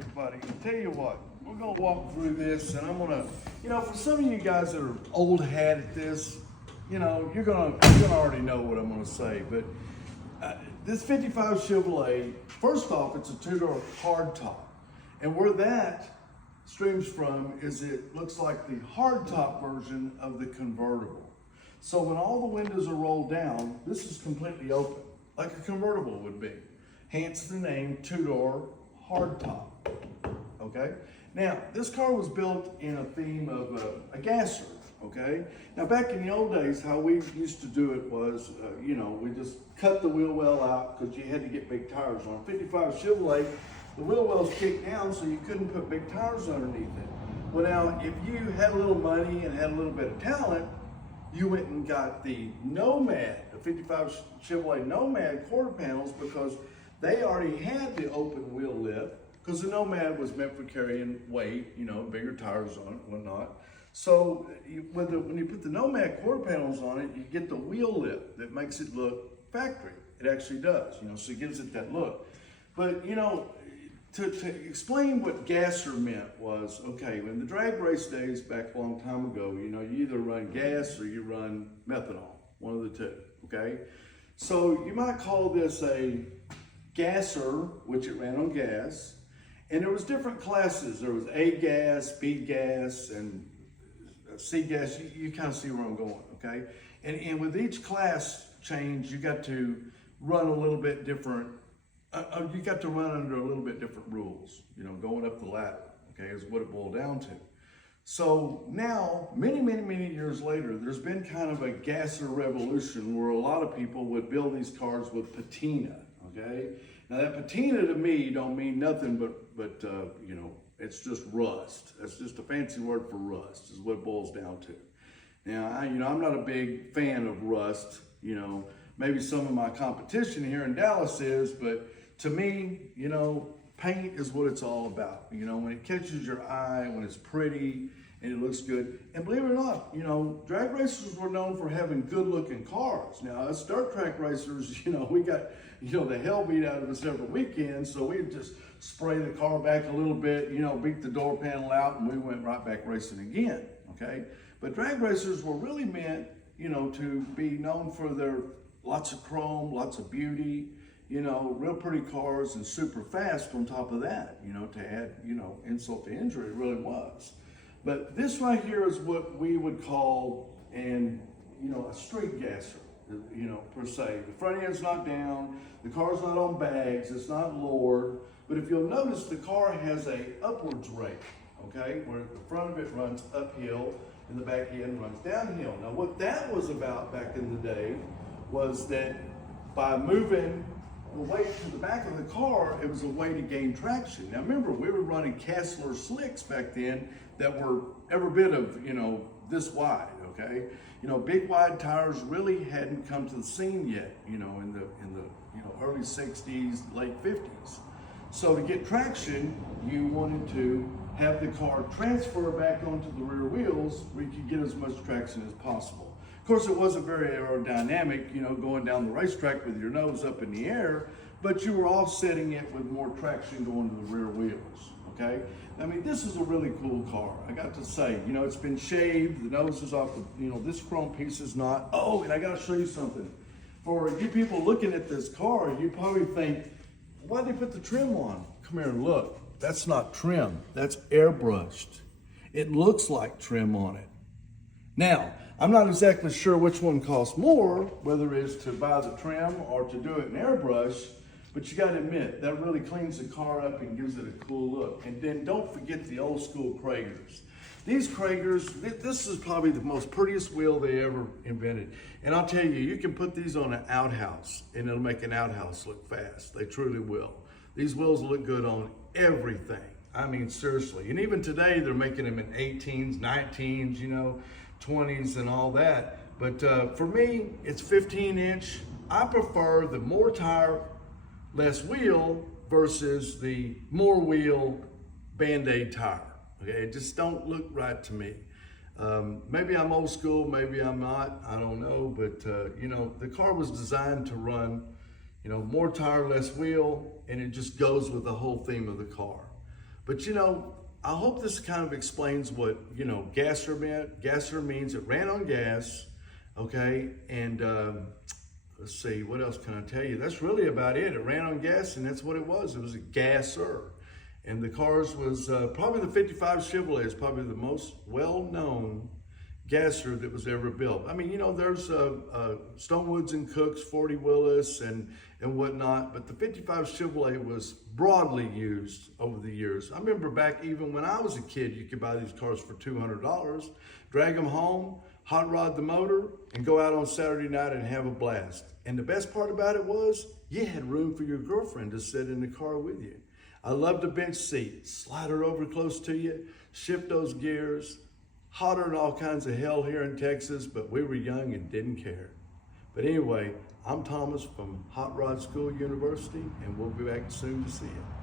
everybody. I tell you what, we're gonna walk through this, and I'm gonna, for some of you guys that are old hat at this, you're gonna already know what I'm gonna say. But this 55 Chevrolet, first off, it's a two-door hardtop, and where that streams from is it looks like the hardtop version of the convertible. So when all the windows are rolled down, this is completely open, like a convertible would be. Hence the name two-door hardtop, okay? Now, this car was built in a theme of a gasser, okay? Now, back in the old days, how we used to do it was, we just cut the wheel well out because you had to get big tires on. 55 Chevrolet, the wheel wells kicked down so you couldn't put big tires underneath it. Well, now, if you had a little money and had a little bit of talent, you went and got the Nomad, the 55 Chevrolet Nomad quarter panels, because they already had the open wheel lift, because the Nomad was meant for carrying weight, bigger tires on it, whatnot. So when you put the Nomad quarter panels on it, you get the wheel lift that makes it look factory. It actually does, so it gives it that look. But, to explain what gasser meant was, okay, in the drag race days back a long time ago, you either run gas or you run methanol, one of the two, okay? So you might call this a gasser, which it ran on gas, and there was different classes. There was A gas, B gas, and C gas. You kind of see where I'm going, okay? And with each class change, you got to run a little bit different. You got to run under a little bit different rules, going up the ladder, okay, is what it boiled down to. So now, many, many, many years later, there's been kind of a gasser revolution where a lot of people would build these cars with patina, okay? Now that patina to me don't mean nothing but it's just rust. That's just a fancy word for rust, is what it boils down to. Now, I'm not a big fan of rust, maybe some of my competition here in Dallas is, but to me, paint is what it's all about. When it catches your eye, when it's pretty and it looks good. And believe it or not, drag racers were known for having good looking cars. Now us dirt track racers, we got, the hell beat out of us every weekend. So we'd just spray the car back a little bit, beat the door panel out, and we went right back racing again, okay? But drag racers were really meant, to be known for their lots of chrome, lots of beauty, real pretty cars and super fast on top of that, to add, insult to injury, it really was. But this right here is what we would call a street gasser, per se. The front end's not down, the car's not on bags, it's not lowered, but if you'll notice, the car has a upwards rake, okay, where the front of it runs uphill and the back end runs downhill. Now what that was about back in the day was that by moving the weight to the back of the car, it was a way to gain traction. Now remember, we were running Kessler slicks back then that were every bit of, this wide, okay? Big wide tires really hadn't come to the scene yet, in the early 60s, late 50s. So to get traction, you wanted to have the car transfer back onto the rear wheels where you could get as much traction as possible. Of course, it wasn't very aerodynamic, going down the racetrack with your nose up in the air, but you were offsetting it with more traction going to the rear wheels, okay? I mean, this is a really cool car. I got to say, it's been shaved, the nose is off, this chrome piece is not. Oh, and I got to show you something. For you people looking at this car, you probably think, why'd they put the trim on? Come here and look. That's not trim, that's airbrushed. It looks like trim on it. Now, I'm not exactly sure which one costs more, whether it's to buy the trim or to do it in airbrush, but you gotta admit, that really cleans the car up and gives it a cool look. And then don't forget the old school Kragers. These Kragers, this is probably the most prettiest wheel they ever invented. And I'll tell you, you can put these on an outhouse and it'll make an outhouse look fast. They truly will. These wheels look good on everything. I mean, seriously. And even today, they're making them in 18s, 19s, 20s and all that. But for me, it's 15-inch. I prefer the more tire, less wheel versus the more wheel Band-Aid tire. Okay, it just don't look right to me. Maybe I'm old school, maybe I'm not, I don't know. But the car was designed to run, more tire, less wheel, and it just goes with the whole theme of the car. But you know, I hope this kind of explains what, you know, gasser meant. Gasser means it ran on gas, okay? And let's see, what else can I tell you? That's really about it. It ran on gas, and that's what it was. It was a gasser. And the cars was probably the 55 Chevrolet is probably the most well-known gasser that was ever built. I mean, you know, there's Stonewoods and Cooks, 40 Willis and whatnot, but the 55 Chevrolet was broadly used over the years. I remember back even when I was a kid, you could buy these cars for $200, drag them home, hot rod the motor, and go out on Saturday night and have a blast. And the best part about it was you had room for your girlfriend to sit in the car with you. I loved the bench seat. Slide her over close to you, shift those gears. Hotter than all kinds of hell here in Texas, but we were young and didn't care. But anyway, I'm Thomas from Hot Rod School University, and we'll be back soon to see you.